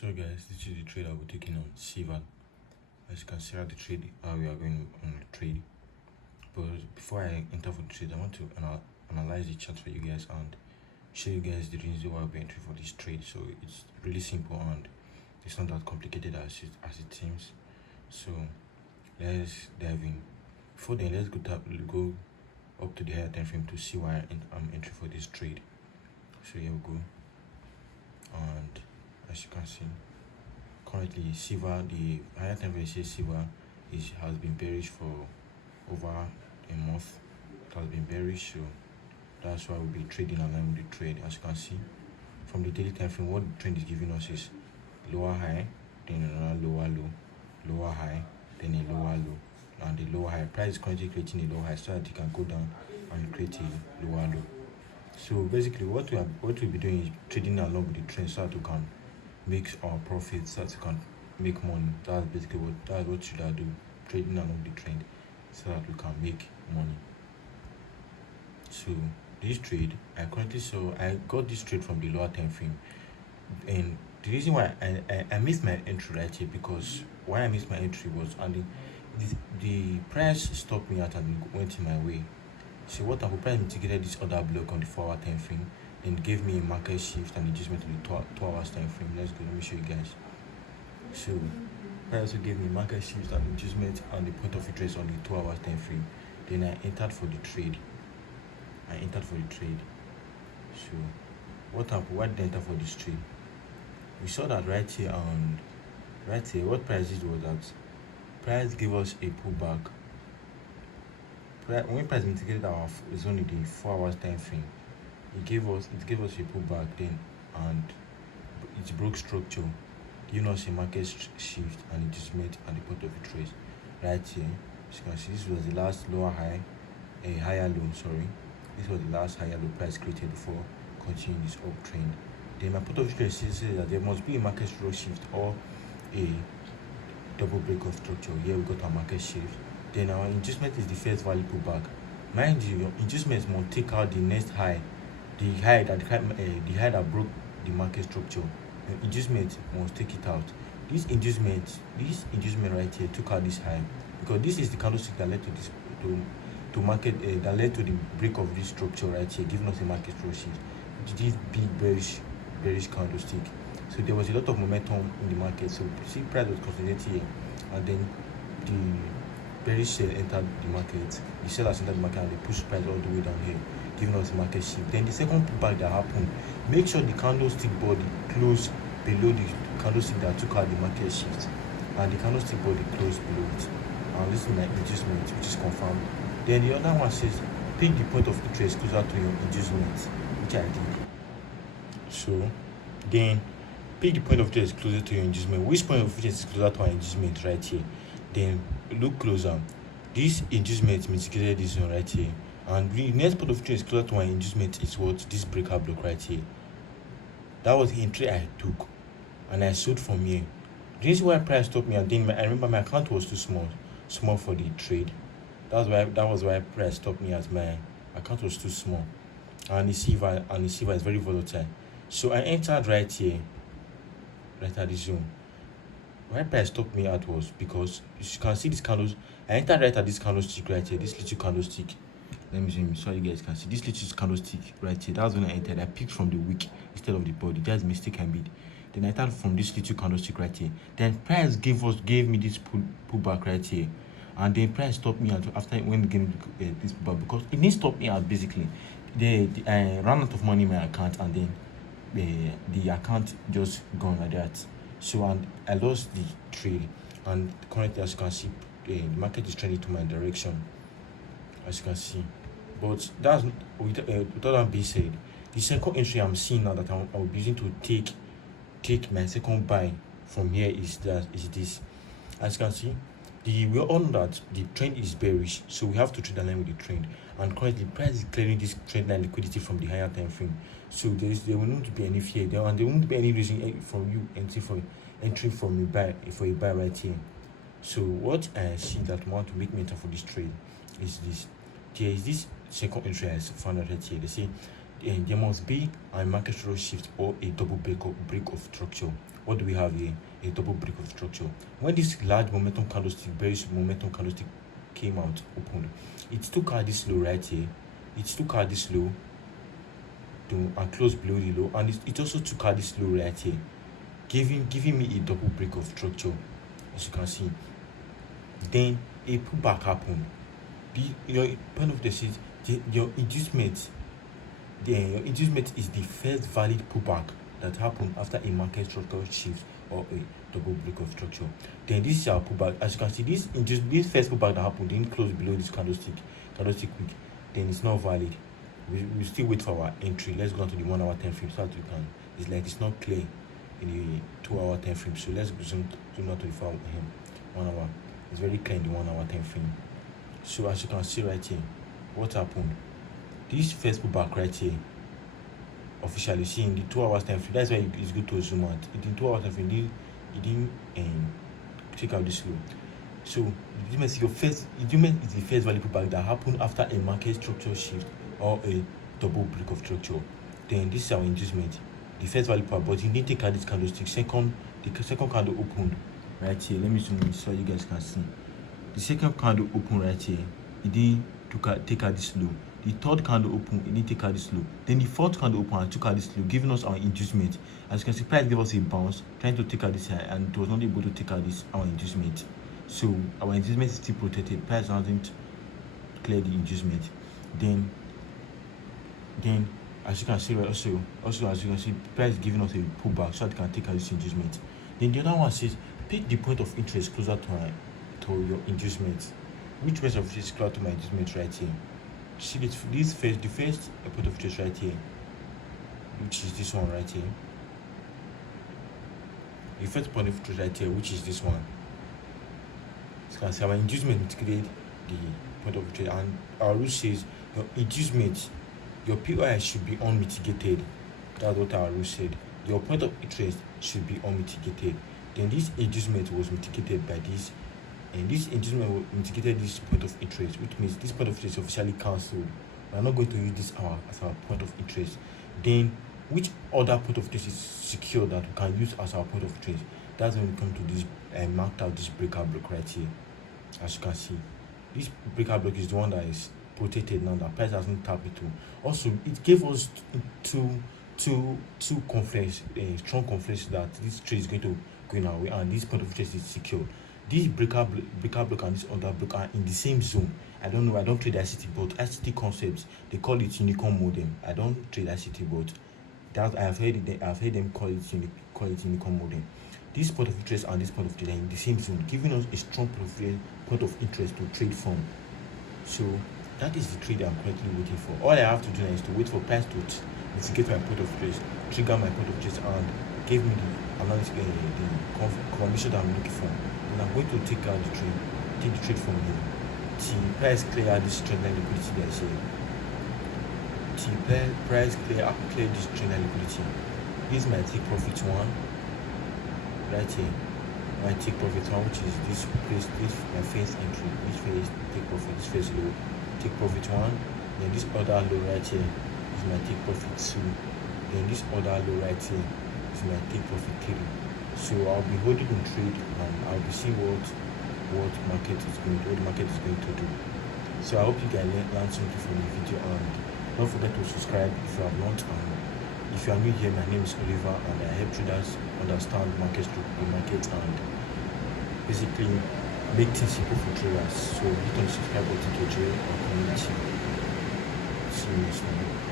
So guys, this is the trade I'll be taking on silver. As you can see how the trade, how we are going on the trade. But before I enter for the trade, I want to analyze the chart for you guys and show you guys the reason why we're entering for this trade. So it's really simple and it's not that complicated as it seems. So let's dive in. Before then, let's go up to the higher time frame to see why I'm entering for this trade. So here we go. And as you can see, currently silver, the higher time frame says silver has been bearish for over a month. It has been bearish, so that's why we'll be trading along with the trade. As you can see from the daily time frame, what the trend is giving us is lower high, then another lower low, lower high, then a lower low, and the lower high. Price is currently creating a lower high so that it can go down and create a lower low. So basically what we'll be doing is trading along with the trend so that we can make our profits, so that we can make money. That's basically what should I do, trading along the trend so that we can make money. So this trade, I got this trade from the lower time frame, and the reason why I missed my entry right here, because why I missed my entry was, and the price stopped me out and went in my way. So what happened, price mitigated this other block on the 4-hour time frame and gave me a market shift and adjustment to the 2 hours time frame. Let's go, let me show you guys. So price also gave me market shift and adjustment and the point of interest on the 2 hours time frame. Then I entered for the trade. So what happened? Why did I enter for this trade? We saw that right here, and right here what price did was that price gave us a pullback. When price mitigated our is only the 4 hours time frame, it gave us a pullback then, and it broke structure, giving us a market shift and adjustment and the point of interest right here. As you can see, this was the last lower high, a higher low, sorry. This was the last higher low price created before continuing this uptrend. Then my point of interest says that there must be a market structure shift or a double break of structure. Here we got our market shift. Then our adjustment is the first value pullback. Mind you, your adjustments must take out the next high, the high that broke the market structure. Your adjustment must take it out. This adjustment right here took out this high, because this is the candlestick that led to this that led to the break of this structure right here, giving us a market structure shift. This big bearish candlestick. So there was a lot of momentum in the market. So see, price was consolidated here, and then the bearish sell entered the market. The sellers entered the market and they pushed price all the way down here, giving us a market shift. Then the second pullback that happened, make sure the candlestick body closed below the candlestick that took out the market shift, and the candlestick body closed below it. And this is my adjustment, which is confirmed. Then the other one says pick the point of interest closer to your adjustment, which I did. So then pick the point of interest closer to your adjustment. Which point of interest is closer to our adjustment? Right here. Then look closer. This adjustment mitigated this one right here, and the next point of interest closer to our adjustment is what, this breakout block right here. That was the entry I took, and I sold from here. This is why price stopped me, and then I remember my account was too small for the trade. That was why price stopped me, as my account was too small, and the silver is very volatile. So I entered right here, right at the zone. Why price stopped me out was because you can see this candles. I entered right at this candlestick right here, this little candlestick. Let me zoom in so you guys can see this little candlestick right here. That's when I entered. I picked from the wick instead of the body. That's a mistake I made. Then I entered from this little candlestick right here. Then price gave me this pullback right here, and then price stopped me out after when getting this pullback, because it didn't stop me out. Basically, I ran out of money in my account, and then the account just gone like that. So, and I lost the trade, and currently, as you can see, the market is trending to my direction, as you can see. But that's with that being said, the second entry I'm seeing now that I'll be using to take my second buy from here is this. As you can see, we all know that the trend is bearish, so we have to trade along with the trend. And currently, price is clearing this trend line liquidity from the higher time frame. So there will not be any fear there, and there won't be any reason for you entering from a buy right here. So what I see that want to make me enter for this trade is this. There is this second entry I found out right here. They say there must be a market structure shift or a double break of structure. What do we have here? A double break of structure. When this large momentum candlestick, bearish momentum candlestick came out, opened, it took out this low right here. It took out this low and close below the low, and it also took out this low right here, giving me a double break of structure, as you can see. Then a pullback happened. Your point of this is your inducement. Your inducement is the first valid pullback that happened after a market structure shift or a double break of structure. Then this is our pullback. As you can see, this first pullback that happened didn't close below this candlestick wick. Then it's not valid. We still wait for our entry. Let's go on to the 1 hour time frame so that we can. It's like it's not clear in the 2 hour time frame. So let's zoom out to the 1 hour. It's very clear in the 1 hour time frame. So as you can see right here, what happened? This first pullback right here, officially see in the 2 hours time frame. That's why it's good to zoom out. In 2 hours time frame, it didn't check out this low. So inducement is the first value pullback that happened after a market structure shift or a double break of structure. Then this is our inducement, the first value pullback, but you need to take out this candlestick. The second candle opened right here. Let me zoom in so you guys can see. The second candle opened right here. It didn't take out this low. The third candle opened, it didn't take out this low. Then the fourth candle opened and took out this low, giving us our inducement. As you can see, price gave us a bounce, trying to take out this high, and it was not able to take out this our inducement. So our inducement is still protected. Price hasn't cleared the inducement. Then as you can see, also as you can see, price is giving us a pullback so that it can take out this inducement. Then the other one says pick the point of interest closer to your inducement. Which point of interest is closer to my inducement right here? See the first point of interest right here, which is this one right here. The first point of interest right here, which is this one. So you can see our inducement mitigated the point of interest, and our rule says your inducement, your POI should be unmitigated. That's what our rule said. Your point of interest should be unmitigated. Then this inducement was mitigated by this, and this inducement mitigated this point of interest, which means this point of interest is officially cancelled. We are not going to use this as our point of interest. Then which other point of interest is secure that we can use as our point of interest? That's when we come to this marked out this breakout block right here. As you can see, this breakout block is the one that is protected now, that price hasn't tapped into. Also, it gave us two confidence, strong confidence that this trade is going to go in our way, and this point of interest is secure. This breakout block and this other block are in the same zone. I don't know, I don't trade ICT, but ICT concepts, they call it unicorn modem. I don't trade ICT, but that I've heard them call it unicorn modem. This point of interest and this point of interest are in the same zone, giving us a strong point of interest to trade from. So that is the trade I'm currently waiting for. All I have to do now is to wait for price to mitigate my point of interest, trigger my point of interest, and give me the analysis, the confirmation that I'm looking for. And I'm going to take the trade from here. Till price clear this trend line liquidity that I say. Till price clear this trend line liquidity. This is my take profit one. Right here. My take profit one, which is this place, this my first entry, this phase take profit, this phase low, take profit one. Then this other low right here is my take profit two. Then this other low right here is my take profit three. So I'll be holding on trade, and I'll be seeing what the market is going to do. So I hope you guys learn something from the video, and don't forget to subscribe if you have not. And if you are new here, my name is Oliver, and I help traders understand the market and basically make things simple for traders. So hit on the subscribe button to join our community. See you next time.